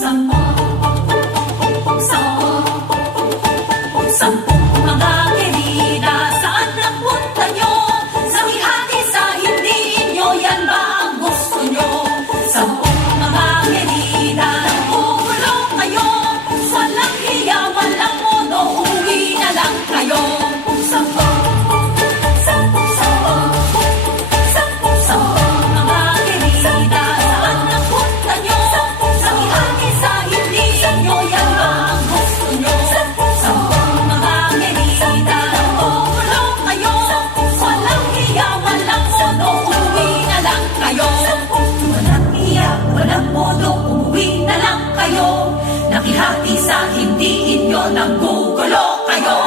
Sampung mga querida, saan napunta nyo? Samihati sa hindi inyo, yan ba ang gusto nyo? Sampung mga querida, nagugulong kayo. Walang hiya, walang modo, uwi na lang kayo. Sampung mga querida, saan napunta nyo? Samihati sa hindi inyo, yan ba ang gusto nyo? Sampung mga querida, nagugulong kayo. Walang hiya, walang modo, uwi na lang kayo. Walang hiya, walang modo, uwi na lang kayo. Nakihati sa hindi inyo, nanggugulo kayo.